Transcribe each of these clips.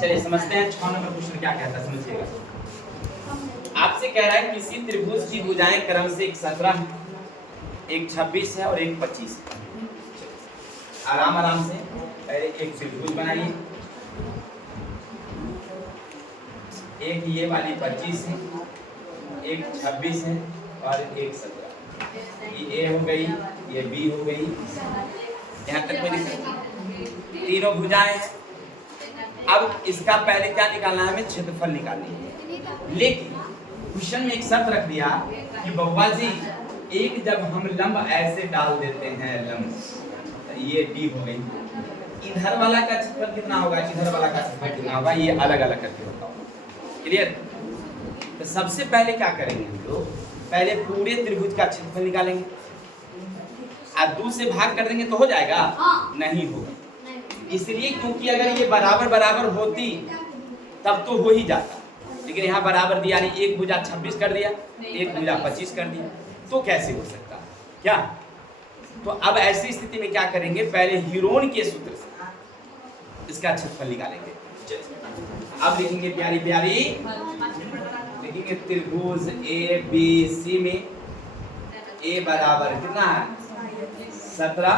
चलिए समझते हैं 6 नंबर क्वेश्चन क्या कहता है, समझिएगा। आपसे कह रहा है किसी त्रिभुज की भुजाएं क्रम से एक 17 है, एक 26 है और एक 25 है। आराम आराम से पहले एक त्रिभुज बनाइए। एक ये वाली 25 है, एक 26 है और एक 17। ये ए हो गई, ये बी हो गई, यहाँ तक कोई दिक्कत नहीं। तीनों भुजाएं हैं। अब इसका पहले क्या निकालना है, हमें क्षेत्रफल निकालनी है। लेकिन क्वेश्चन में एक शर्त रख दिया कि बब्बा जी एक जब हम लंब ऐसे डाल देते हैं, लंब ये डी हो गई, इधर वाला का क्षेत्रफल कितना होगा, इधर वाला का क्षेत्रफल कितना होगा, ये अलग अलग करके बताओ। क्लियर? तो सबसे पहले क्या करेंगे हम लोग, पहले पूरे त्रिभुज का क्षेत्रफल निकालेंगे और 2 से भाग कर देंगे तो हो जाएगा? नहीं होगा। इसलिए क्योंकि अगर ये बराबर बराबर होती तब तो हो ही जाता, लेकिन यहाँ बराबर दिया नहीं, एक भुजा 26 कर दिया, एक भुजा 25 कर दिया, तो कैसे हो सकता क्या? तो अब ऐसी स्थिति में क्या करेंगे, पहले हीरोन के सूत्र से इसका क्षेत्रफल निकालेंगे। अब लिखेंगे प्यारी प्यारी, लिखेंगे त्रिभुज ए बी सी में ए बराबर कितना है 17,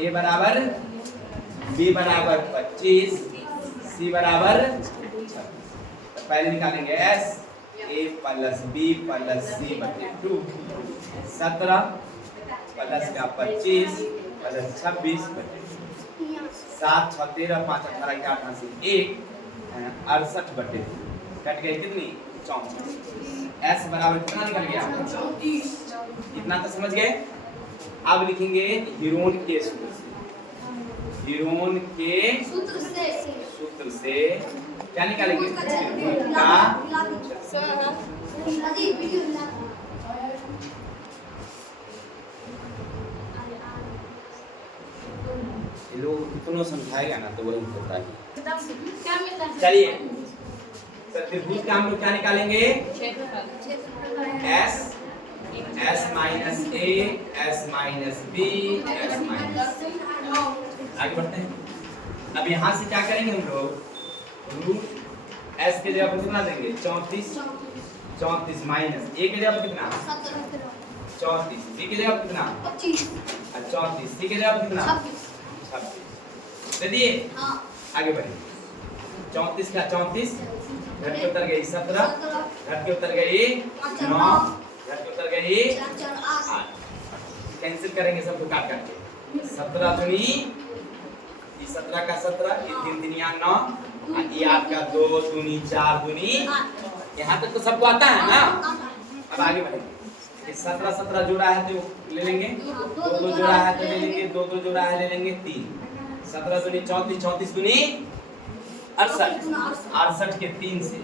ए बराबर बी बराबर 25, सी बराबर 26। तो पहले निकालेंगे एस, ए प्लस बी प्लस सी बटे 2, 17 प्लस का 25 प्लस 26 बटे 7 6 13 5 18 के 8 से 1 68 बटे कट गए कितनी 34। एस बराबर कितना निकल गया 34। इतना तो समझ गए। अब लिखेंगे हीरोन के सूत्र से, हीरोन के सूत्र से क्या निकालेंगे, लोग कितनों समझाएगा ना तो वही होता है। चलिए त्रिभुज का हम लोग क्या निकालेंगे, S, S minus A, S minus B, S minus. आगे बढ़ते हैं। अब यहाँ से क्या करेंगे हम लोग, रूट एस के जगह पर कितना देंगे 34, 34 माइनस ए के जगह पर कितना 34, बी के जगह पर कितना 25, 34, सी के जगह पर कितना 26। चलिए आगे बढ़िए। 34 का 34 घट के उतर गई 17, घट के उतर गई 9, घट के उतर गई 8। कैंसिल करेंगे सबको काट काट के। 17 दूनी, ये 17 का 17, ये 3 दूनिया 9, ये 8 का 2 दूनी 4 दूनी। यहाँ तक तो सबको आता है ना। अब आगे बढ़ेंगे। 17 17 जोड़ा है तो ले लेंगे, 2 2 जोड़ा है तो ले लेंगे, 2 2 जोड़ा है ले लेंगे 3। 17 दूनी 34, 34 दूनी 68, 68 के 3 से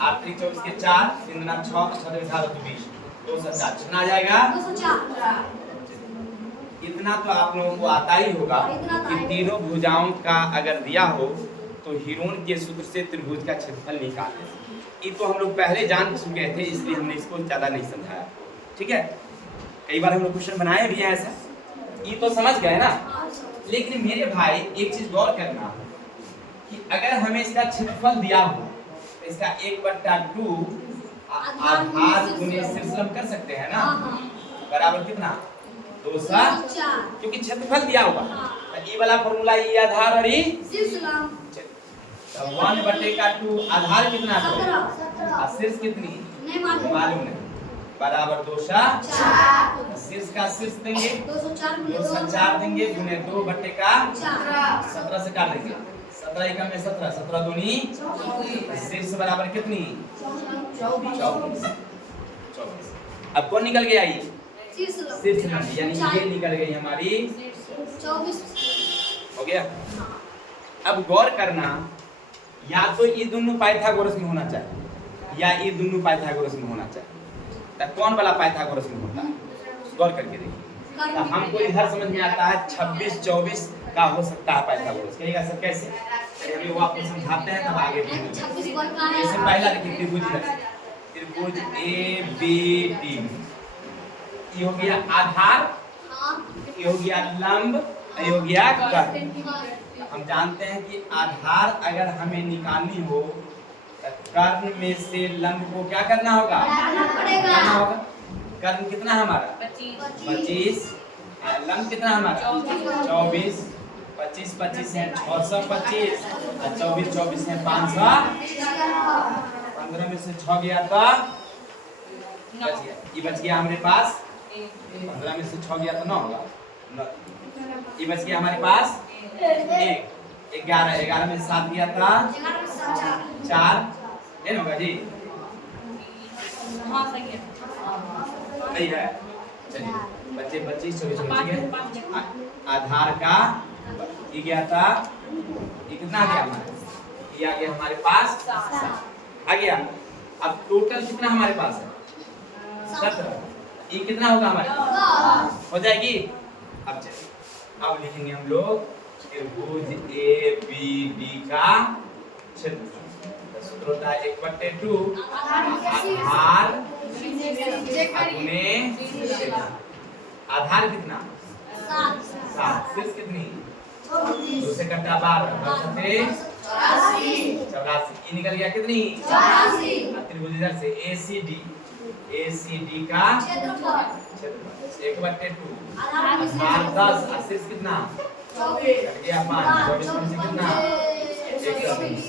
8 3 24 के 4, 3 गुना 6 6 18 20, 204 कितना आ जाएगा 204। इतना तो आप लोगों को आता ही होगा कि तीनों भुजाओं का अगर दिया हो तो हीरोन के सूत्र से त्रिभुज का क्षेत्रफल निकालें। ये तो हम लोग पहले जान चुके थे, इसलिए हमने इसको ज्यादा नहीं समझाया। ठीक है, कई बार हम लोग क्वेश्चन बनाए भी हैं ऐसा, ये तो समझ गए ना। लेकिन मेरे भाई एक चीज गौर करना कि अगर हमें इसका क्षेत्रफल दिया हो तो इसका 1/2 आधार गुने शीर्षलम कर सकते हैं ना, बराबर कितना 2/4, क्योंकि क्षेत्रफल दिया होगा। ये वाला फॉर्मूला, ये आधार और ये शीर्षलम। तो 1/2 आधार कितना है और शीर्ष कितनी मालूम नहीं, बराबर 2/4। शीर्ष का शीर्ष देंगे 204 देंगे गुने 2/4, 17 से काट देंगे, 17 एकम में 17, 17 दूनी 24। शीर्ष बराबर कितनी 24। अब कौन निकल गया, ये शीर्ष यानी ये निकल गई हमारी 24। हो गया। अब गौर करना, या तो ये दोनों पाइथागोरस में होना चाहिए या ये दोनों पाइथागोरस में होना चाहिए। तो कौन वाला पाइथागोरस में होता है, गौर करके देखिए। तो हमको इधर समझ में आता है 26 24 का हो सकता है पाइथागोरस। कहिएगा सर कैसे, अभी वो आपको समझाते हैं तब आगे बढ़ेंगे। जैसे पहला देखिए त्रिभुज, त्रिभुज ए बी डी, ये हो गया आधार, ये हो गया लंब ये हो गया कर्ण। हम जानते हैं कि आधार अगर हमें निकालनी हो तो कर्ण में से लंब को क्या करना होगा, करना होगा। कर्ण कितना है हमारा 25, लंब कितना हमारा 24, 25 25 है 625 और 24 24 है 500। 15 में से 6 गया तो बच गया, ये बच गया हमारे पास। 15 में से 6 गया तो 9 होगा, ये बच गया हमारे पास 1। 11 में से 7 गया था 4, ये होगा जी। सही है। चलिए बच्चे 25 24 बच गए। आधार का ये गया था, ये कितना आ गया हमारे, ये आ गया हमारे पास आ गया। अब टोटल कितना हमारे पास है 17, ये कितना होगा हमारे पास, हो जाएगी। अब चलिए अब लिखेंगे हम लोग त्रिभुज ABD का क्षेत्रफल। सूत्र होता है 1/2 आधार गुणे आधार कितना 7, शीर्ष कितनी 2 से कटा 12 84, ये निकल गया कितनी 84। त्रिभुज इधर से ACD का क्षेत्रफल 1/2 आधार 10 और शीर्ष कितना कट गया 5, 24 में से कितना 120।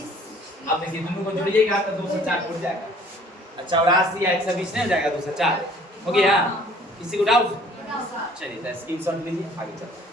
अब देखिए दोनों को जोड़िएगा तो 2 से 4 टूट जाएगा। अच्छा 84 या 120 नहीं हो जाएगा, 2 से 4 हो गया। किसी को डाउट? चलिए स्क्रीनशॉट लीजिए, आगे चलते हैं।